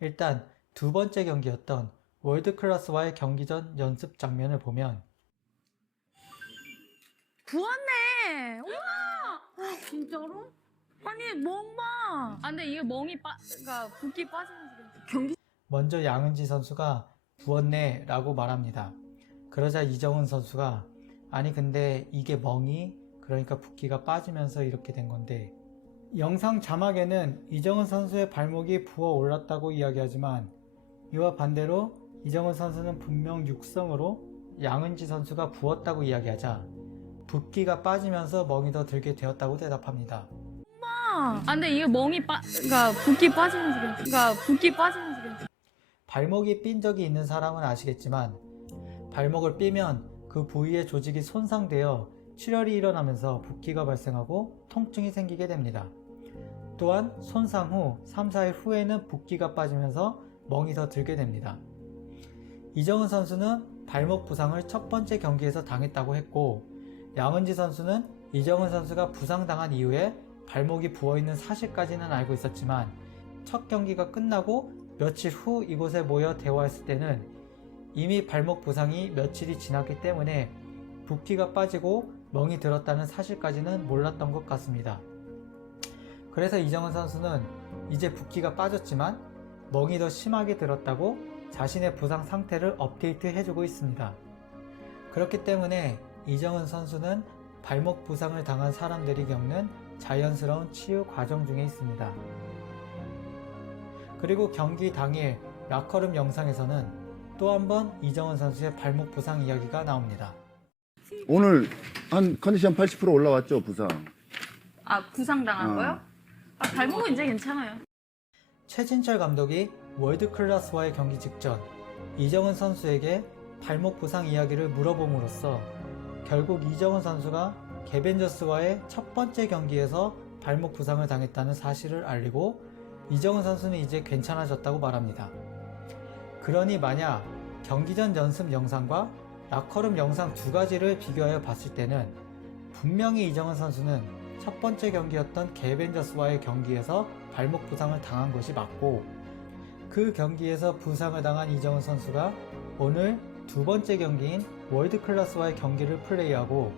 일단 두 번째 경기였던 월드클래스와의 경기 전 연습 장면을 보면 부었네! 우와! 진짜로? 아니, 멍 봐! 아, 근데 이게 그러니까 붓기 빠지면서 경기 먼저 양은지 선수가 부었네 라고 말합니다. 그러자 이정은 선수가 아니 근데 이게 멍이 그러니까 붓기가 빠지면서 이렇게 된 건데, 영상 자막에는 이정은 선수의 발목이 부어 올랐다고 이야기하지만 이와 반대로 이정은 선수는 분명 육성으로 양은지 선수가 부었다고 이야기하자 붓기가 빠지면서 멍이 더 들게 되었다고 대답합니다. 아, 근데 이게 그러니까 붓기 빠지면서 발목이 삔 적이 있는 사람은 아시겠지만 발목을 삐면 그 부위의 조직이 손상되어 출혈이 일어나면서 붓기가 발생하고 통증이 생기게 됩니다. 또한 손상 후 3, 4일 후에는 붓기가 빠지면서 멍이 더 들게 됩니다. 이정은 선수는 발목 부상을 첫 번째 경기에서 당했다고 했고, 양은지 선수는 이정은 선수가 부상당한 이후에 발목이 부어있는 사실까지는 알고 있었지만 첫 경기가 끝나고 며칠 후 이곳에 모여 대화했을 때는 이미 발목 부상이 며칠이 지났기 때문에 붓기가 빠지고 멍이 들었다는 사실까지는 몰랐던 것 같습니다. 그래서 이정은 선수는 이제 붓기가 빠졌지만 멍이 더 심하게 들었다고 자신의 부상 상태를 업데이트 해주고 있습니다. 그렇기 때문에 이정은 선수는 발목 부상을 당한 사람들이 겪는 자연스러운 치유 과정 중에 있습니다. 그리고 경기 당일 라커룸 영상에서는 또 한 번 이정은 선수의 발목 부상 이야기가 나옵니다. 오늘 한 컨디션 80% 올라왔죠, 부상. 아, 부상당한 어. 거요? 아, 발목은 이제 괜찮아요. 최진철 감독이 월드클래스와의 경기 직전 이정은 선수에게 발목 부상 이야기를 물어봄으로써 결국 이정은 선수가 개벤저스와의 첫 번째 경기에서 발목 부상을 당했다는 사실을 알리고 이정은 선수는 이제 괜찮아졌다고 말합니다. 그러니 만약 경기 전 연습 영상과 라커룸 영상 두 가지를 비교하여 봤을 때는 분명히 이정은 선수는 첫 번째 경기였던 개벤저스와의 경기에서 발목 부상을 당한 것이 맞고, 그 경기에서 부상을 당한 이정은 선수가 오늘 두 번째 경기인 월드클래스와의 경기를 플레이하고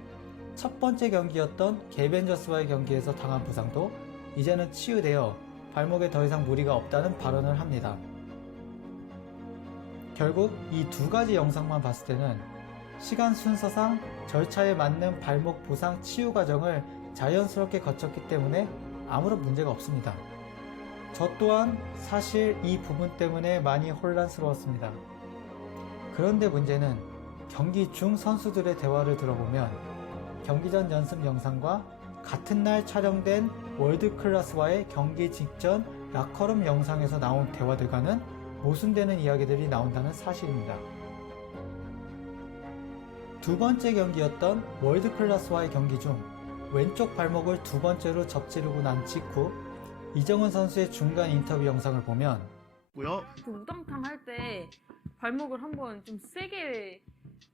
첫 번째 경기였던 개벤저스와의 경기에서 당한 부상도 이제는 치유되어 발목에 더 이상 무리가 없다는 발언을 합니다. 결국 이 두 가지 영상만 봤을 때는 시간 순서상 절차에 맞는 발목 부상 치유 과정을 자연스럽게 거쳤기 때문에 아무런 문제가 없습니다. 저 또한 사실 이 부분 때문에 많이 혼란스러웠습니다. 그런데 문제는 경기 중 선수들의 대화를 들어보면 경기 전 연습 영상과 같은 날 촬영된 월드클래스와의 경기 직전 라커룸 영상에서 나온 대화들과는 모순되는 이야기들이 나온다는 사실입니다. 두 번째 경기였던 월드클래스와의 경기 중 왼쪽 발목을 두 번째로 접지르고 난 직후 이정은 선수의 중간 인터뷰 영상을 보면 그 우당탕 할 때 발목을 한번 좀 세게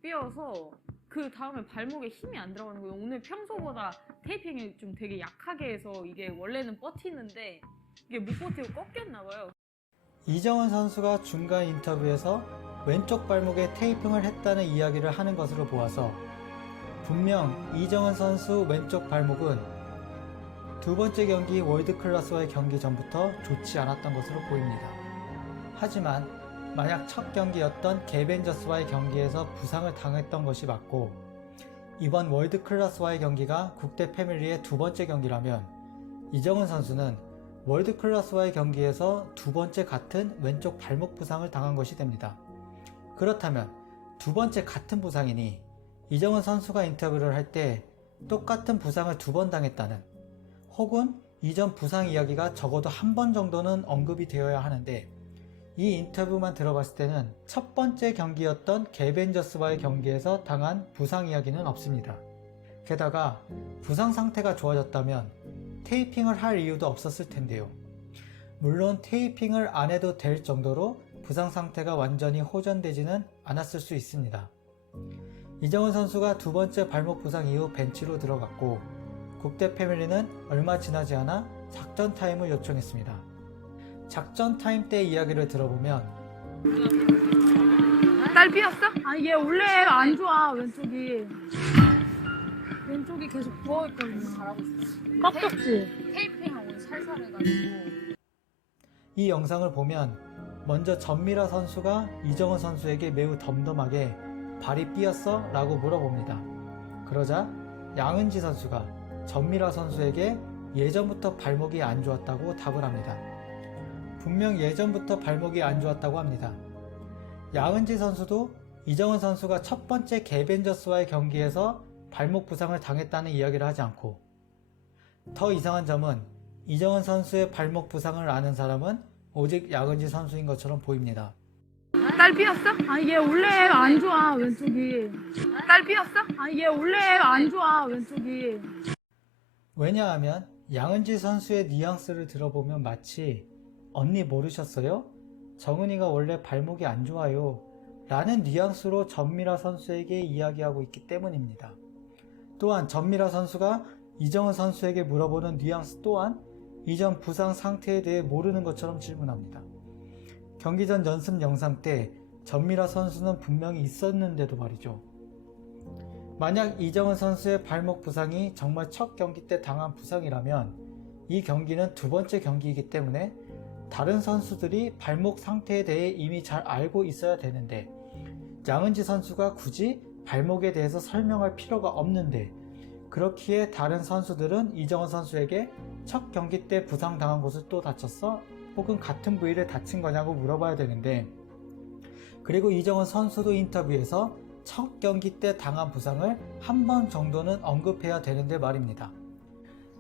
삐어서 그 다음에 발목에 힘이 안 들어가는 거예요. 오늘 평소보다 테이핑이 좀 되게 약하게 해서 이게 원래는 버티는데 이게 못 버티고 꺾였나 봐요. 이정은 선수가 중간 인터뷰에서 왼쪽 발목에 테이핑을 했다는 이야기를 하는 것으로 보아서 분명 이정은 선수 왼쪽 발목은 두 번째 경기 월드클래스와의 경기 전부터 좋지 않았던 것으로 보입니다. 하지만 만약 첫 경기였던 개벤저스와의 경기에서 부상을 당했던 것이 맞고 이번 월드클래스와의 경기가 국대 패밀리의 두 번째 경기라면 이정은 선수는 월드클래스와의 경기에서 두 번째 같은 왼쪽 발목 부상을 당한 것이 됩니다. 그렇다면 두 번째 같은 부상이니 이정은 선수가 인터뷰를 할 때 똑같은 부상을 두 번 당했다는, 혹은 이전 부상 이야기가 적어도 한 번 정도는 언급이 되어야 하는데 이 인터뷰만 들어봤을 때는 첫 번째 경기였던 개벤저스와의 경기에서 당한 부상 이야기는 없습니다. 게다가 부상 상태가 좋아졌다면 테이핑을 할 이유도 없었을 텐데요. 물론 테이핑을 안 해도 될 정도로 부상 상태가 완전히 호전되지는 않았을 수 있습니다. 이정은 선수가 두 번째 발목 부상 이후 벤치로 들어갔고 국대 패밀리는 얼마 지나지 않아 작전 타임을 요청했습니다. 작전 타임 때 이야기를 들어보면 딸 삐었어? 아, 얘 원래 안 좋아, 왼쪽이. 왼쪽이 계속 부어있거든요. 잘하고 있어. 깍둑지? 테이핑하고 살살 해가지고. 이 영상을 보면 먼저 전미라 선수가 이정은 선수에게 매우 덤덤하게 발이 삐었어? 라고 물어봅니다. 그러자 양은지 선수가 전미라 선수에게 예전부터 발목이 안 좋았다고 답을 합니다. 분명 예전부터 발목이 안 좋았다고 합니다. 양은지 선수도 이정은 선수가 첫 번째 개벤저스와의 경기에서 발목 부상을 당했다는 이야기를 하지 않고, 더 이상한 점은 이정은 선수의 발목 부상을 아는 사람은 오직 양은지 선수인 것처럼 보입니다. 딸 삐었어? 아, 얘 원래 안 좋아, 왼쪽이. 딸 삐었어? 아, 얘 원래 안 좋아, 왼쪽이. 왜냐하면 양은지 선수의 뉘앙스를 들어보면 마치 언니 모르셨어요? 정은이가 원래 발목이 안 좋아요 라는 뉘앙스로 전미라 선수에게 이야기하고 있기 때문입니다. 또한 전미라 선수가 이정은 선수에게 물어보는 뉘앙스 또한 이전 부상 상태에 대해 모르는 것처럼 질문합니다. 경기 전 연습 영상 때 전미라 선수는 분명히 있었는데도 말이죠. 만약 이정은 선수의 발목 부상이 정말 첫 경기 때 당한 부상이라면 이 경기는 두 번째 경기이기 때문에 다른 선수들이 발목 상태에 대해 이미 잘 알고 있어야 되는데, 양은지 선수가 굳이 발목에 대해서 설명할 필요가 없는데, 그렇기에 다른 선수들은 이정은 선수에게 첫 경기 때 부상당한 곳을 또 다쳤어? 혹은 같은 부위를 다친 거냐고 물어봐야 되는데, 그리고 이정은 선수도 인터뷰에서 첫 경기 때 당한 부상을 한 번 정도는 언급해야 되는데 말입니다.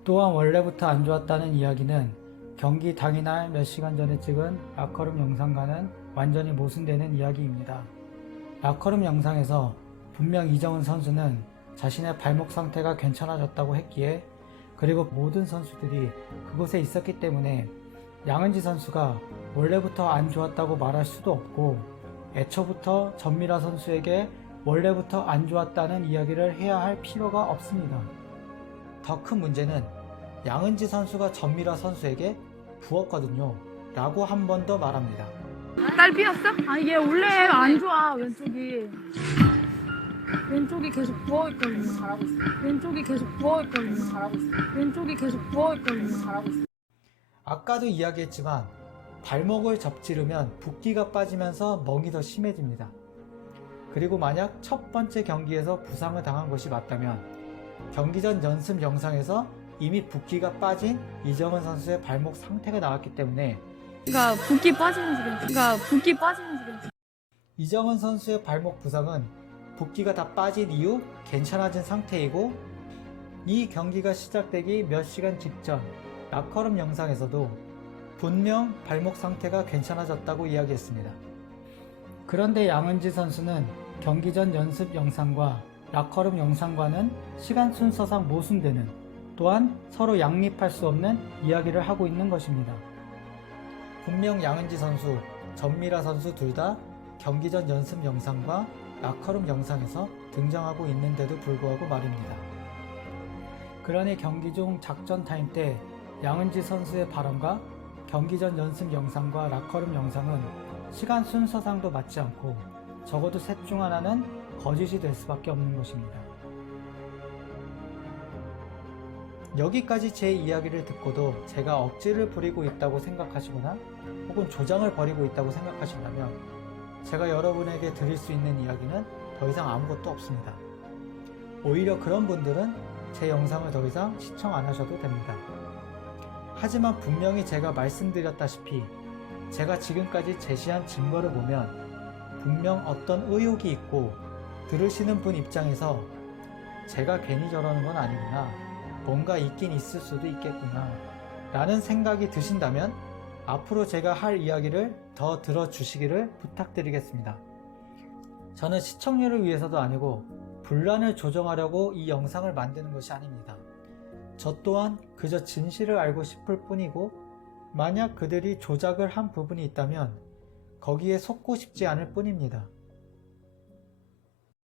또한 원래부터 안 좋았다는 이야기는 경기 당일날 몇 시간 전에 찍은 라커룸 영상과는 완전히 모순되는 이야기입니다. 라커룸 영상에서 분명 이정은 선수는 자신의 발목 상태가 괜찮아졌다고 했기에, 그리고 모든 선수들이 그곳에 있었기 때문에 양은지 선수가 원래부터 안 좋았다고 말할 수도 없고, 애초부터 전미라 선수에게 원래부터 안 좋았다는 이야기를 해야 할 필요가 없습니다. 더 큰 문제는 양은지 선수가 전미라 선수에게 부었거든요 라고 한 번 더 말합니다. 딸 삐었어? 아, 얘 원래 안 좋아, 왼쪽이. 왼쪽이 계속 부어있거든요. 잘하고 있어. 왼쪽이 계속 부어있거든요. 잘하고 있어. 왼쪽이 계속 부어있거든요. 잘하고 있어. 아까도 이야기했지만 발목을 접지르면 붓기가 빠지면서 멍이 더 심해집니다. 그리고 만약 첫 번째 경기에서 부상을 당한 것이 맞다면 경기 전 연습 영상에서 이미 붓기가 빠진 이정은 선수의 발목 상태가 나왔기 때문에, 그러니까 붓기 빠지는 지금. 이정은 선수의 발목 부상은 붓기가 다 빠진 이후 괜찮아진 상태이고, 이 경기가 시작되기 몇 시간 직전 라커룸 영상에서도 분명 발목 상태가 괜찮아졌다고 이야기했습니다. 그런데 양은지 선수는 경기 전 연습 영상과 라커룸 영상과는 시간 순서상 모순되는, 또한 서로 양립할 수 없는 이야기를 하고 있는 것입니다. 분명 양은지 선수, 전미라 선수 둘 다 경기 전 연습 영상과 라커룸 영상에서 등장하고 있는데도 불구하고 말입니다. 그러니 경기 중 작전 타임 때 양은지 선수의 발언과 경기 전 연습 영상과 라커룸 영상은 시간 순서상도 맞지 않고 적어도 셋 중 하나는 거짓이 될 수밖에 없는 것입니다. 여기까지 제 이야기를 듣고도 제가 억지를 부리고 있다고 생각하시거나 혹은 조장을 벌이고 있다고 생각하신다면 제가 여러분에게 드릴 수 있는 이야기는 더 이상 아무것도 없습니다. 오히려 그런 분들은 제 영상을 더 이상 시청 안 하셔도 됩니다. 하지만 분명히 제가 말씀드렸다시피 제가 지금까지 제시한 증거를 보면 분명 어떤 의혹이 있고, 들으시는 분 입장에서 제가 괜히 저러는 건 아니구나, 뭔가 있긴 있을 수도 있겠구나 라는 생각이 드신다면 앞으로 제가 할 이야기를 더 들어주시기를 부탁드리겠습니다. 저는 시청률을 위해서도 아니고 분란을 조정하려고 이 영상을 만드는 것이 아닙니다. 저 또한 그저 진실을 알고 싶을 뿐이고, 만약 그들이 조작을 한 부분이 있다면 거기에 속고 싶지 않을 뿐입니다.